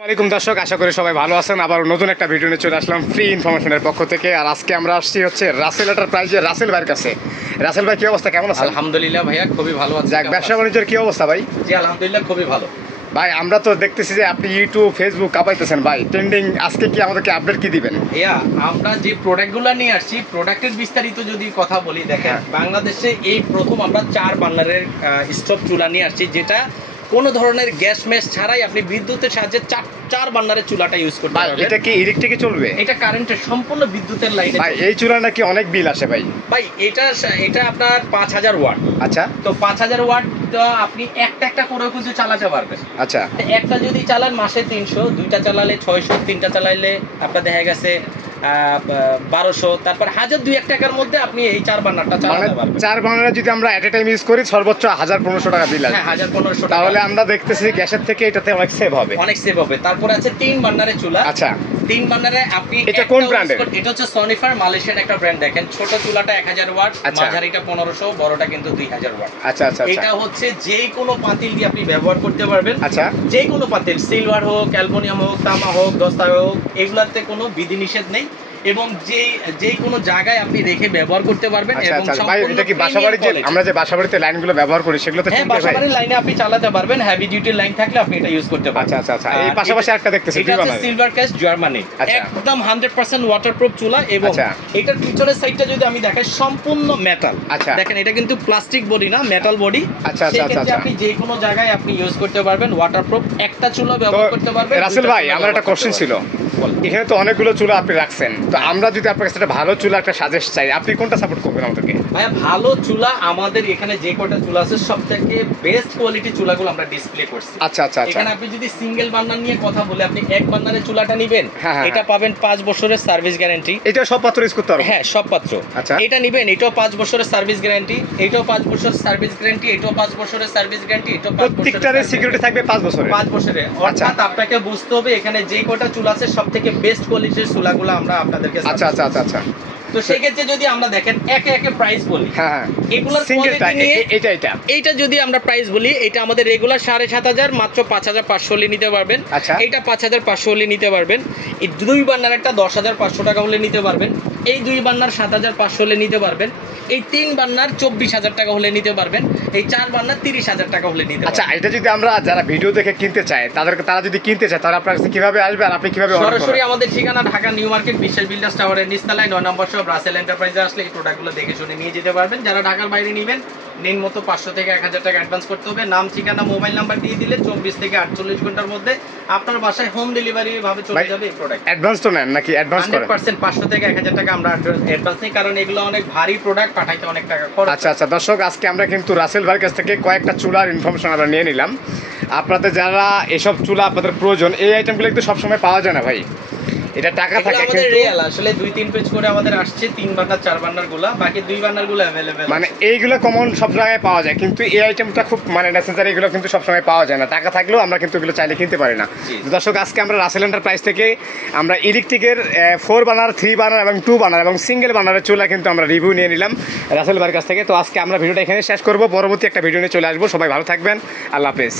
ওয়ালাইকুম দর্শক, আশা করি সবাই ভালো আছেন। আবার নতুন একটা ভিডিও নিয়ে চলে আসলাম ফ্রি ইনফরমেশনের পক্ষ থেকে। আর আজকে আমরা আসছি হচ্ছে রাসেল এন্টারপ্রাইজে রাসেল ভাইয়ের কাছে। রাসেল ভাই, কি অবস্থা, কেমন আছেন? আলহামদুলিল্লাহ ভাইয়া, খুবই ভালো আছি। যাক, ব্যবসা বাণিজ্যের কি অবস্থা ভাই? জি আলহামদুলিল্লাহ, খুবই ভালো। ভাই আমরা তো দেখতেছি যে আপনি ইউটিউব ফেসবুক কাঁপাইতেছেন ভাই, ট্রেন্ডিং। আজকে কি আমাদেরকে আপডেট কি দিবেন? ভাইয়া, আমরা যে প্রোডাক্টগুলো নিয়ে আসছি, প্রোডাক্টের বিস্তারিত যদি কথা বলি, দেখেন বাংলাদেশে এই প্রথম আমরা 4 বার্নারের স্টোভ চুলা নিয়ে আসছি, যেটা কোনো ধরনের গ্যাস মেশ ছাড়াই আপনি বিদ্যুতের সাহায্যে 4 বার্নারের চুলাটা ইউজ করতে পারবেন। এটা কি ইলেকট্রিকে চলবে? এটা কারেন্টের, সম্পূর্ণ বিদ্যুতের লাইনে। ভাই এই চুলা নাকি অনেক বিল আসে ভাই? ভাই এটা আপনার 5000 ওয়াট। আচ্ছা, তো 5000 ওয়াট আপনি একটা করে কিন্তু চালাতে পারবেন। আচ্ছা, একটা যদি চালান মাসে 300, দুইটা চালালে 600, তিনটা চালাইলে আপনার দেখা গেছে 1200, তারপর 1000-2000 টাকার মধ্যে আপনি এই 4 বার্নারটা চালাতে পারবেন। 4 বার্নার যদি আমরা এট এ টাইম ইউজ করি সর্বোচ্চ 1000-1500 টাকা বিল আসবে। হ্যাঁ, 1000-1500 টাকা। তাহলে আমরা দেখতেছি গ্যাসের থেকে এটাতে অনেক সেভ হবে। অনেক সেভ হবে। তারপর আছে 3 বার্নারের চুলা। আচ্ছা, 3 বার্নারে আপনি এটা কোন ব্র্যান্ডের? এটা হচ্ছে সনিফার, মালয়েশিয়ান একটা ব্র্যান্ড। দেখেন ছোট চুলাটা 1000 ওয়াট, মাঝারিটা 1500, বড়টা কিন্তু 2000 ওয়াট। আচ্ছা আচ্ছা, এটা হচ্ছে যে কোনো পাতিল দিয়ে আপনি ব্যবহার করতে পারবেন। আচ্ছা, যে কোনো পাতিল, সিলভার হোক, অ্যালুমিনিয়াম হোক, তামা হোক, দস্তা হোক, এগুলাতে কোনো বিধিনিষেধ নেই এবং যে কোনো জায়গায় আপনি রেখে ব্যবহার করতে পারবেন। এবং ভাই এটা কি বাসাবাড়িতে আমরা যে বাসাবাড়িতে লাইনগুলো ব্যবহার করি সেগুলোতে হ্যাঁ, বাসাবাড়ির লাইনে আপনি চালাতে পারবেন। হেভি ডিউটি লাইন থাকলে আপনি এটা ইউজ করতে পারবেন। আচ্ছা আচ্ছা আচ্ছা, এই পাশাপাশি একটা দেখতেছি এটা হচ্ছে সিলভার ক্যাস্ট, জার্মানি, একদম 100% ওয়াটারপ্রুফ চুলা। এবং এটার পিছনের সাইডটা যদি আমি দেখাই, সম্পূর্ণ মেটাল। আচ্ছা, দেখেন এটা কিন্তু প্লাস্টিক বডি না, মেটাল বডি। আচ্ছা আচ্ছা আচ্ছা, আপনি যে কোনো জায়গায় আপনি ইউজ করতে পারবেন, ওয়াটারপ্রুফ একটা চুলা ব্যবহার করতে পারবেন। রাসেল ভাই, আমার একটা কোশ্চেন ছিল। এখানে তো অনেকগুলো চুলা আপনি রাখছেন, তো আমরা যদি আপনার কাছে একটা ভালো চুলা একটা সাজেস্ট চাই, আপনি কোনটা সাপোর্ট করবেন আমাদেরকে? ভাইয়া, ভালো চুলা আমাদের এখানে যে কয়টা চুলা আছে সবথেকে বেস্ট কোয়ালিটি চুলাগুলো আমরা ডিসপ্লে করছি। আচ্ছা আচ্ছা আচ্ছা, এখানে আপনি যদি সিঙ্গেল বার্নার নিয়ে কথা বলে, আপনি এক বার্নারের চুলাটা নেবেন, এটা পাবেন 5 বছরের সার্ভিস গ্যারান্টি। এটা সব পাত্র ইউজ করতে পারবেন? হ্যাঁ, সব পাত্র। আচ্ছা, এটা নেবেন, এটাও 5 বছরের সার্ভিস গ্যারান্টি, এটাও 5 বছরের সার্ভিস গ্যারান্টি, এটাও 5 বছরের সার্ভিস গ্যারান্টি, এটাও 5 বছরের। প্রত্যেকটার সিকিউরিটি থাকবে 5 বছরের। 5 বছরের। অর্থাৎ আপনাকে বুঝতে হবে এখানে যে কয়টা চুলা আছে সবথেকে বেস্ট কোয়ালিটির চুলাগুলো আমরা আপনাদেরকে। আচ্ছা আচ্ছা আচ্ছা আচ্ছা, তো সেই ক্ষেত্রে যদি আমরা দেখেন একে একে প্রাইস বলি, হ্যাঁ, এগুলোর সিঙ্গেলটা এইটা যদি আমরা প্রাইস বলি, এটা আমাদের রেগুলার 7500, মাত্র 5500 হলে নিতে পারবেন। আচ্ছা, এইটা 5500 হলে নিতে পারবেন। এই 2 বার্নার একটা 10500 টাকা হলে নিতে পারবেন। এই 2 বার্নার 7500 হলে নিতে পারবেন। এই 3 বার্নার 24000 টাকা হলে নিতে পারবেন। এই 4 বার্নার 30000 টাকা হলে নিতে পারবেন। আচ্ছা, এটা যদি আমরা যারা ভিডিও দেখে কিনতে চায় তারা যদি কিনতে চায়, তারা আপনার কাছে কিভাবে আসবে আর আপনি কিভাবে অর্ডার করবেন? সরাসরি আমাদের ঠিকানা ঢাকা নিউ মার্কেট, বিশ্বাস বিল্ডার্স টাওয়ারের নিচতলায় 9 নম্বর শপ রাসেল এন্টারপ্রাইজে আসলে এই প্রোডাক্টগুলো দেখে শুনে নিয়ে যেতে পারবেন। যারা ঢাকার বাইরে নেবেন, নিন মতো 500 থেকে 1000 টাকা অ্যাডভান্স করতে হবে। নাম, ঠিকানা, মোবাইল নাম্বার দিয়ে দিলে 24 থেকে 48 ঘন্টার মধ্যে আপনার বাসায় হোম ডেলিভারি ভাবে চলে যাবে এই প্রোডাক্ট। অ্যাডভান্স তো নেন নাকি? অ্যাডভান্স করেন? 100% 500 থেকে 1000 টাকা আমরা অ্যাডভান্স নিই, কারণ এগুলো অনেক ভারী প্রোডাক্ট, পাঠাইতে অনেক টাকা খরচ। আচ্ছা আচ্ছা দর্শক, আজকে আমরা কিন্তু রাসেল ভাইয়ের কাছ থেকে কয়েকটা চুলার ইনফরমেশন আমরা নিয়ে নিলাম। আপনাদের যারা এসব চুলা আপনাদের প্রয়োজন, এই আইটেমগুলো কিন্তু সবসময় পাওয়া যায় না ভাই, এটা টাকা থাকে আমাদের রিয়েল। আসলে 2-3 পেজ করে আমাদের আসছে 3 বার্নার 4 বার্নার গুলা, বাকি 2 বার্নার গুলো अवेलेबल। মানে এইগুলো কমন সব জায়গায় পাওয়া যায়, কিন্তু এই আইটেমটা খুব মানে নেসেসারি, এগুলো কিন্তু সবসময় পাওয়া যায় না। টাকা থাকলেও আমরা কিন্তু এগুলো চাইলে কিনতে পারি না। দর্শক, আজকে আমরা রাসেল এন্টারপ্রাইজ থেকে আমরা ইলেকট্রিকের 4 বার্নার, 3 বার্নার এবং 2 বার্নার এবং সিঙ্গেল বার্নারের চুলা কিন্তু আমরা রিভিউ নিয়ে নিলাম রাসেল ভাইয়ের কাছ থেকে। তো আজকে আমরা ভিডিওটা এখানে শেষ করব, পরবর্তী একটা ভিডিও নিয়ে চলে আসবো। সবাই ভালো থাকবেন, আল্লাহ হাফেজ।